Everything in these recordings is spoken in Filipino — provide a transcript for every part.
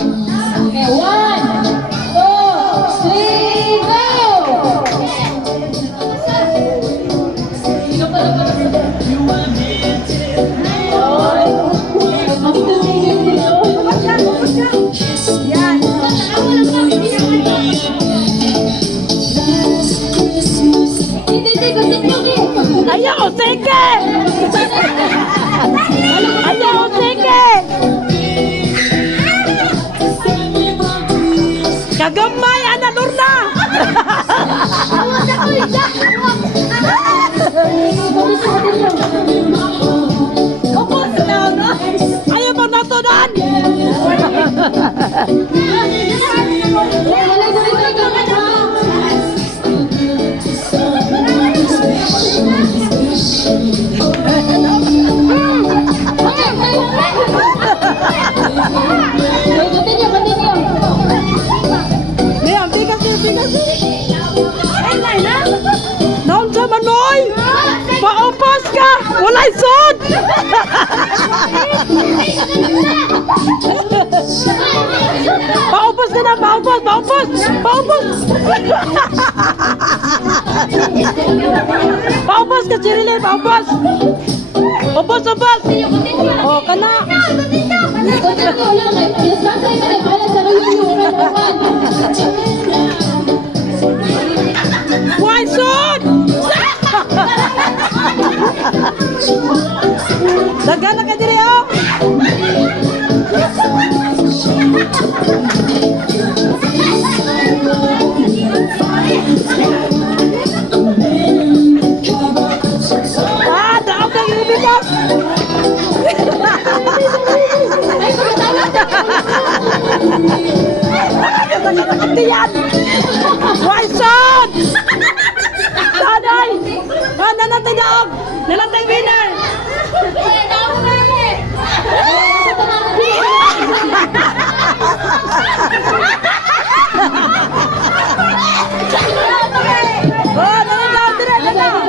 Okay, 1, 2, 3, go! Ayaw, sige! Ayaw, sige! Kagamay, Ana Lorna! Ayaw mo natunan! Liam, bigas niyo, bigas niyo! Naon sa manoy! Paupas ka! Walay sod! Paupas ka na! Paupas! Paupas! Paupas! Paupas ka, Chirilin! Paupas! Ubos! Ubos! O, kana! Why sod? Dagan na ka diri oh. Daog kang ibigas. Why sod? Saday! Mana natin daog? Nalatay winner! Oh, nalatay dire na!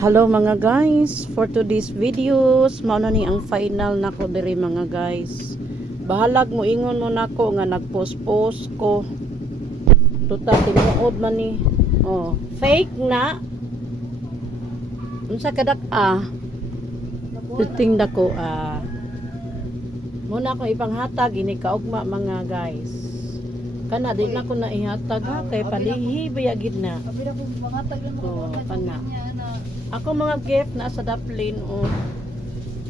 Hello mga guys, for today's videos mao na ni ang final nako diri mga guys. Bahalag mo ingon mo nako nga nagpost-post ko. Total tinuod man ni. Oh, fake na. Unsa kadak Tuting dako muna ko ipanghatag ini kaugma mga guys. Kana di na ko na ihatag ha kay palihi bayagid na. Oh, kana. Ako mga gift na sa daplin o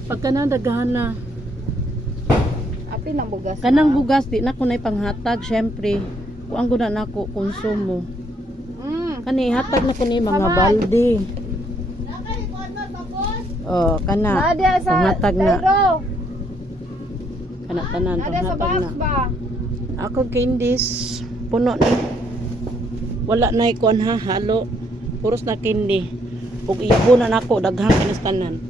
pagka nadagahan na Api ng bugas. kanang bugas di na ko na ipanghatag syempre kuang guna nako konsumo kani hatag na ko ni mga balde kana panghatag na kana tanan panghatag na ako candies puno ni wala na ikuan ha halo puros na candy ug ibo na nako daghang kinastanan.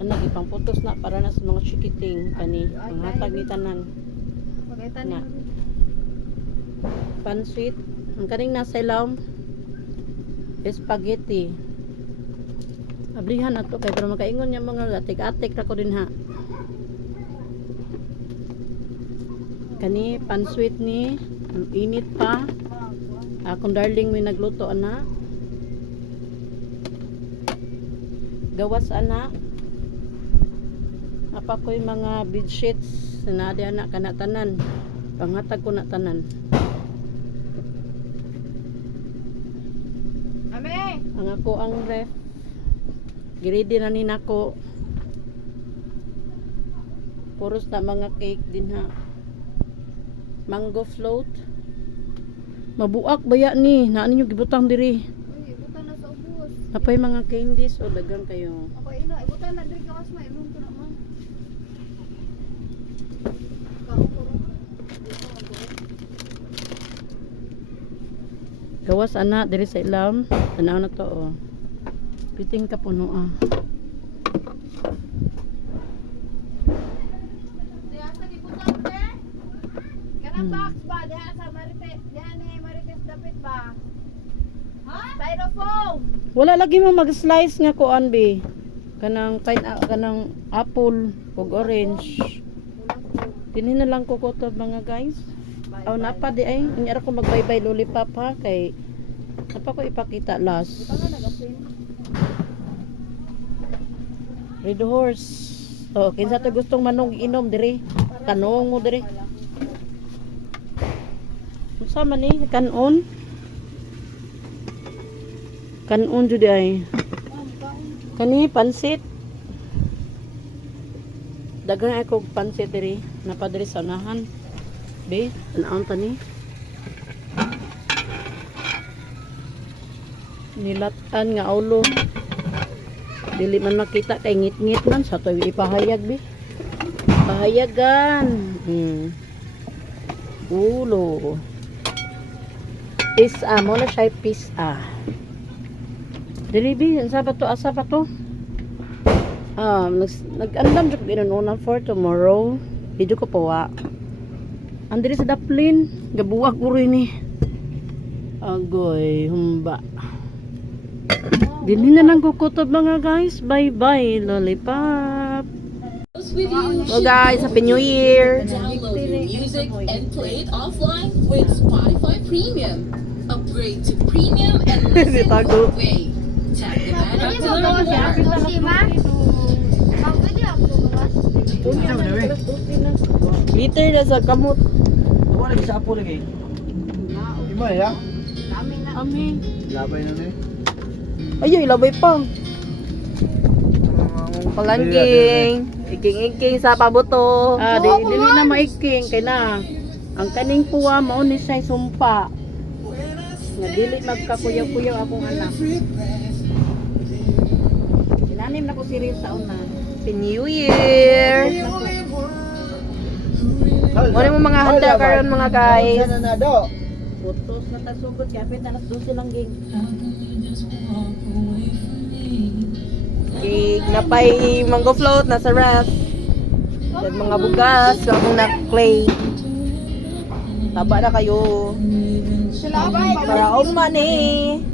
Anak ipang putos na para na sa mga chikiting kani panghatag ni tanan. Na. Pansweet ang kaning nasa ilaw spaghetti. Ablihan ato kay pero makaingon niya mga atik-atik ra ko din ha. Kani pansweet ni init pa. Akong darling may nagluto ana. Gawas ana. Apa ko'y mga bedsheets sinadi ana kana tanan. Panghatag ko na tanan. Ame. Ang ako ang ref. Giridi na ni nako. Puros na mga cake din ha. Mango float. Mabuak baya ni, naan ninyo gibutang diri. Uy, ibutan na sa ubos. Apay mga candies o dagang kayo. Ako ina, ibutan na diri kawas may room ko na man. Gawas ana diri sa ilam. Tanaw na to oh. Piting ka puno ah. Diya sa gibutan Kanang box ba diha sa Marites, diha ni Marites dapit ba? Ha? Styrofoam. Wala lagi mo mag-slice nga kuan be. Kanang apple ug orange. Dinhi na lang ko kutob mga guys. Aw napa di ay unya ko magbaybay lollipop ha kay napa ko ipakita last. Red horse. Oh, kinsa to gustong manong inom diri? Kanong mo diri. Unsa man ni kanon? Kanon jud ay. Kani pansit. Daghang ako pansit diri, napadiri sa unahan. Be, anaon tani? Nilatan nga ulo. Dili man makita kay ngit-ngit man sa toy ipahayag be. Pahayagan. Ulo. Pisa mo na siya pisa. Dili be, asa pa to? Nag-andam jud ginunan for tomorrow. Dito ko pawa. Andiri sa daplin, gabuwag ko rin ni. Agoy, humba. Dili na lang kukutob mga guys. Bye-bye, lollipop. So guys, Happy New Year. Download your music and play it offline with Spotify Premium. Upgrade to Premium and listen Tago. all way. Tap the banner Pwede to mo gawas learn sa more. Sushima? Pwede ako gawas. Liter na sa kamot. Wala lagi sa apo lagi. Imo ya? Kami na. Amin. Labay na ni. Ay, labay pa. Palangking. Iking-iking sa pabuto. Dili na maiking. Kaya na. Ang kaning puwa, mao ni siya sumpa. Nga dili magkakuyaw-kuyaw akong anak. Sinanim na ko si Rin sa una. Happy New Year! Muna mo mga handa karon mga guys. Na do. Putos na tasugod. Kaya pwede alas 12 lang ging. Cake na pay mango float nasa ref. Yan mga bugas, akong na clay. Taba na kayo. Para on money.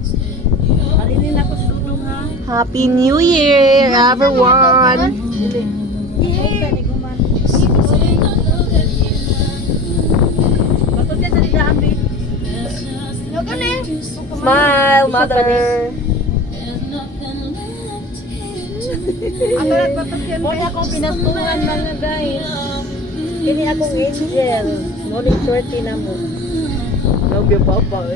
Marinin ako sa dudong ha. Happy New Year everyone. Patod yan sa ligaan, babe. Smile, mother. Muna akong pinastuhan mga guys. Kini akong angel. Morning shorty na mo. Love you, Papa.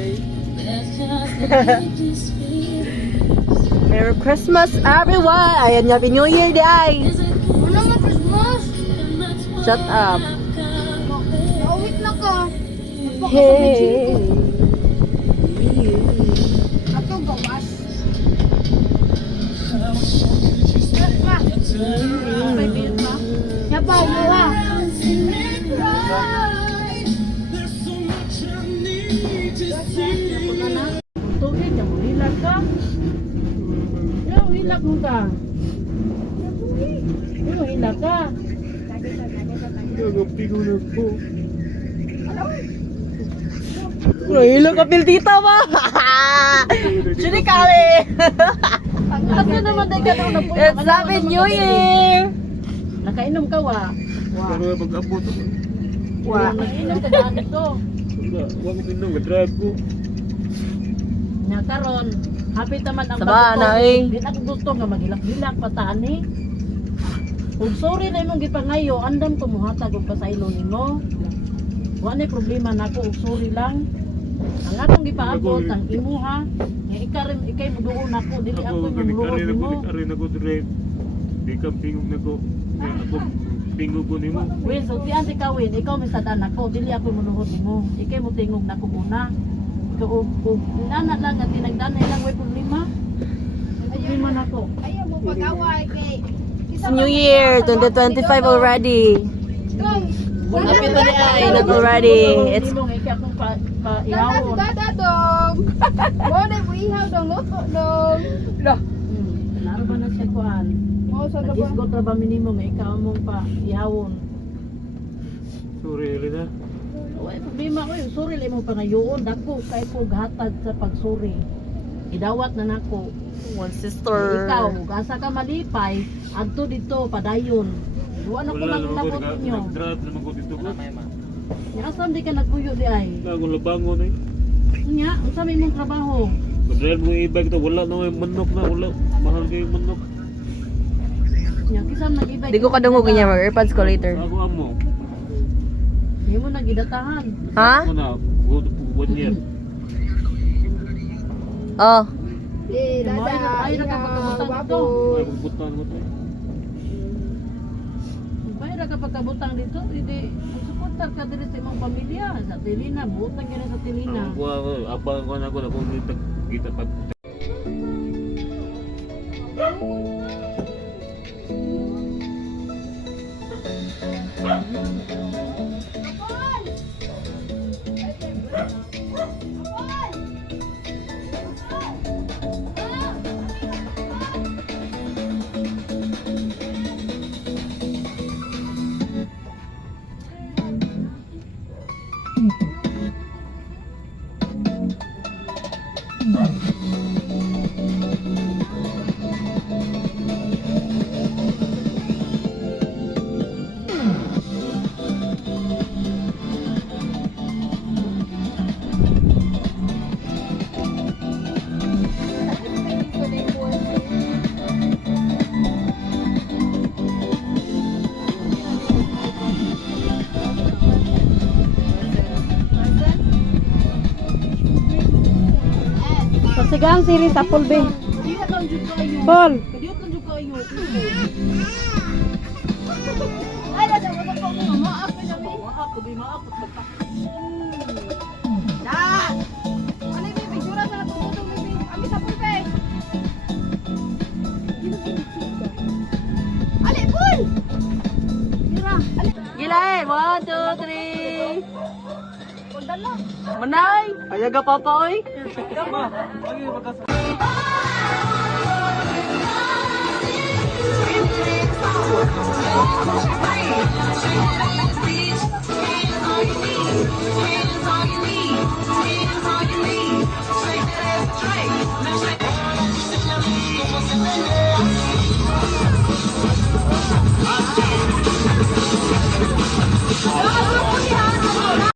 Merry Christmas, everyone! Ayan, Happy New Year, guys! Ano nga Christmas? Shut up. Nauwit na ka. Hey. Ato gawas. Yapaw mo ha. Tubig, hilag ka. Yo, hilag mo ka. Yo, hilag ka. Pigo na po. Hilag ka, piltita ba? Sinikali. Kasi naman din ka na po. It's Happy New Year! Nakainom ka, wa? Pero pag-abot ako. Wa. Nakainom ka daan ito. Huwag mo pinong drive ko. Nya karon, happy taman ang Sabana, bago ko. eh. Di na ko gusto nga magilak-hilak pataan ni. Kung sorry na imong gipangayo, andam ko muhatag og pasaylo nimo. Wa na problema nako og sorry lang. Ang akong gipaabot ang imuha, nga ikay muduol nako dili ako muluhod nimo. Ari na ko drive. Di ka pingog na ko. Ako pingog ko nimo. Win, so tiyan si Kawin, ikaw misadan ako, dili ako muluhod nimo. Ikay mo tingog nako muna. Ug nana lang at tinagdanay lang way problema. Problema nako. Ayaw mo pag-away kay. It's New Year 2025 already. Lapit na di ay Not already. It's ihawon. Dadadong. Mo mo ihaw dong luto dong. Naro ba na siya kuan? Mo sa daba. Nagisgot ra ba minimo nga ikaw mong pa ihawon. Sorry, Elena. Wala problema ko yung suri lang mo pangayoon. Dako kay ko hatag sa pagsuri. Idawat na nako. One sister. Ikaw, gasa ka malipay, adto dito padayon. Duwa na ko Wala lang naman ko, labot ninyo. nag-drive naman ko dito ko. Nya asam di ka nagpuyo di ay. Bagong labangon eh. Nya, unsa may imong trabaho? Mag-drive mo yung e-bike to, wala na yung manok na, wala. Mahal kayo yung manok. Nya kisam nag-ibay. Di ko kadungog niya mag-airpods ko later. Ako amo. Di mo nagidatahan. Ha? Ako na, go to 1 year. Oh. Eh, Ay, dada. ay, nakapagkabutang dito. Ay, puputan ko to eh. Bayra ka pagkabutang dito, hindi suportar ka diri sa imong pamilya sa Tilina, butang ka sa Tilina. Ang buwa ko, abang ko na ako, kung kita pag Pasigang series sa Paul Bay. Paul. Kadiyot lang jud kayo. Ay, dada, wala po mo. Maaf ka dami. Maak, kubi maak pagtak. Da! Ano yung picture sa natutulong, baby? Ami sa pulpe. Ali, Pul! Mira, ali. Gilain. 1, 2, 3. Pul, dala. Manay. Ayaga papa oy. Ma, lagi makas.